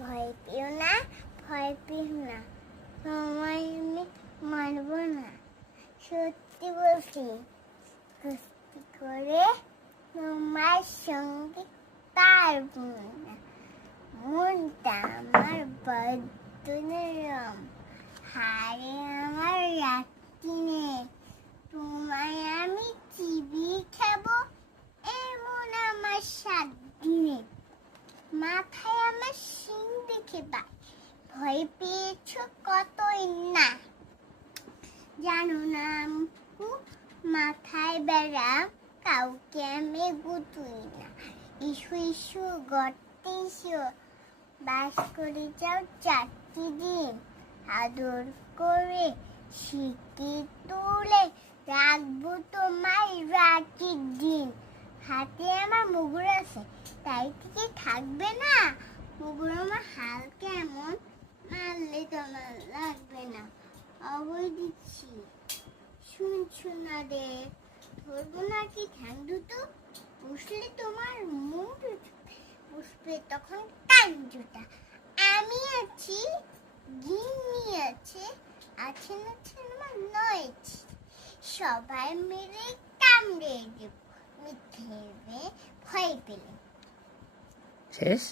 ভয় পেও না, ভয় পেও না, তোমায় আমি মারবো না। সত্যি বলছি, কুস্তি করে তোমার সঙ্গে পারবো না। মনটা আমার বড্ড নরম, হাড়ে আমার রাখি নেই। তোমায় আমি চিবিয়ে খাবো, এমন আমার সাত দিনে। মাথায় আমার শিং দেখে ভয় পেয়েছো কতই না। জানো না আম্মু, মাথায় বেড়া কাউকে আমি গুতুই না। ইস্যু ইস্যু গর্তে ইস্যু, বাস করে যাও 4টি দিন। আদর করে শিখে তুলে রাখবো তোমায় রাতের দিন। হাতে আমার মুগুর আছে, তাই কি থাকবে না? মুগুর আমার হাল কেমন, মারলে তোমার লাগবে না। অবৈ দিচ্ছি, শুনছো না রে? ধরবো না কি ঠ্যাং দুটো, বুঝলে তোমার মুখ বুঝবে তখন কান জুটা। আমি আছি, গিন্নি আছে, আছে না আমার নয়, সবাই মিলে কামড়ে দেব মিথ্যে ভয় পেলে। শেষ।